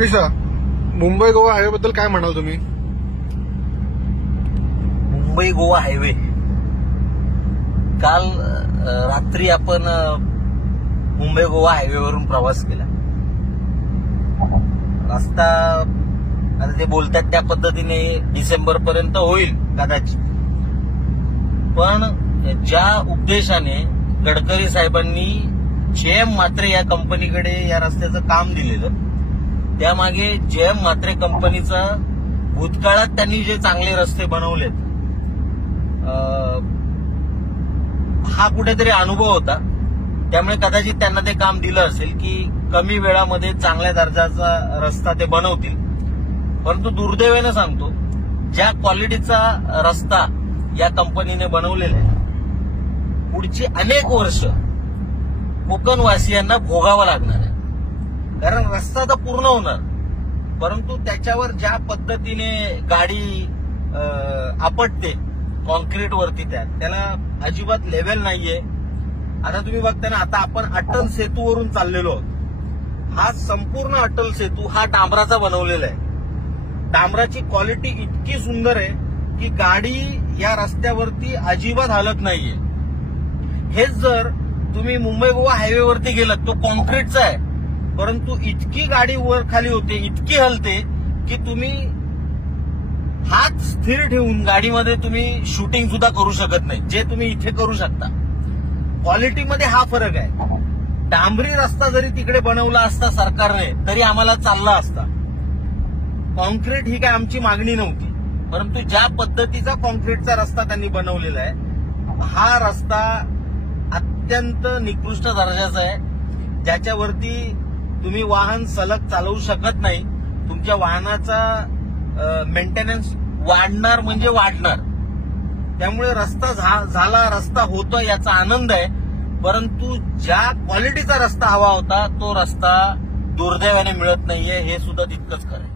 Yogesh Mumbai Goa highway बद्दल काय म्हणाल तुम्ही? मुंबई गोवा हायवे काल रात्री आपण मुंबई गोवा हायवेवरून प्रवास केला. रस्ता आता ते बोलतात त्या पद्धतीने डिसेंबर पर्यंत होईल कदाचित, पण ज्या उद्देशाने गडकरी साहेबांनी जेएम म्हात्रे या कंपनीकडे या रस्त्याचं काम दिलेलं, त्यामागे जेएम म्हात्रे कंपनीचा भूतकाळात त्यांनी जे चांगले रस्ते बनवलेत हा कुठेतरी अनुभव होता. त्यामुळे कदाचित त्यांना ते काम दिलं असेल की कमी वेळामध्ये चांगल्या दर्जाचा रस्ता ते बनवतील. परंतु दुर्दैवाने सांगतो, ज्या क्वालिटीचा रस्ता या कंपनीने बनवलेला आहे, पुढची अनेक वर्ष कोकणवासियांना भोगावं लागणार आहे. कारण रस्ता तर पूर्ण होणार, परंतु त्याच्यावर ज्या पद्धतीने गाडी आपटते कॉन्क्रीट वरती, त्याला अजिबात लेव्हल नाहीये. आता तुम्ही बघता ना, आता आपण अटल सेतूवरून चाललेलो आहोत. हा संपूर्ण अटल सेतू हा डांबराचा बनवलेला आहे. डांबराची क्वालिटी इतकी सुंदर आहे की गाडी या रस्त्यावरती अजिबात हालत नाहीये. हेच जर तुम्ही मुंबई गोवा हायवेवरती गेलात, तो कॉन्क्रीटचा आहे, परंतु इतकी गाडी वर खाली होते, इतकी हलते की तुम्ही हात स्थिर ठेवून गाडीमध्ये तुम्ही शूटिंग सुद्धा करू शकत नाही, जे तुम्ही इथे करू शकता. क्वालिटीमध्ये हा फरक आहे. डांबरी रस्ता जरी तिकडे बनवला असता सरकारने, तरी आम्हाला चालला असता. कॉन्क्रीट ही काय आमची मागणी नव्हती, परंतु ज्या पद्धतीचा कॉन्क्रीटचा रस्ता त्यांनी बनवलेला आहे, हा रस्ता अत्यंत निकृष्ट दर्जाचा आहे, ज्याच्यावरती तुम्ही वाहन सलग चालवू शकत नाही. तुमच्या वाहनाचा मेंटेनन्स वाढणार म्हणजे वाढणार. त्यामुळे रस्ता झाला, रस्ता होतो याचा आनंद आहे, परंतु ज्या क्वालिटीचा रस्ता हवा होता तो रस्ता दुर्दैवाने मिळत नाहीये, हे सुद्धा तितकंच खरं आहे.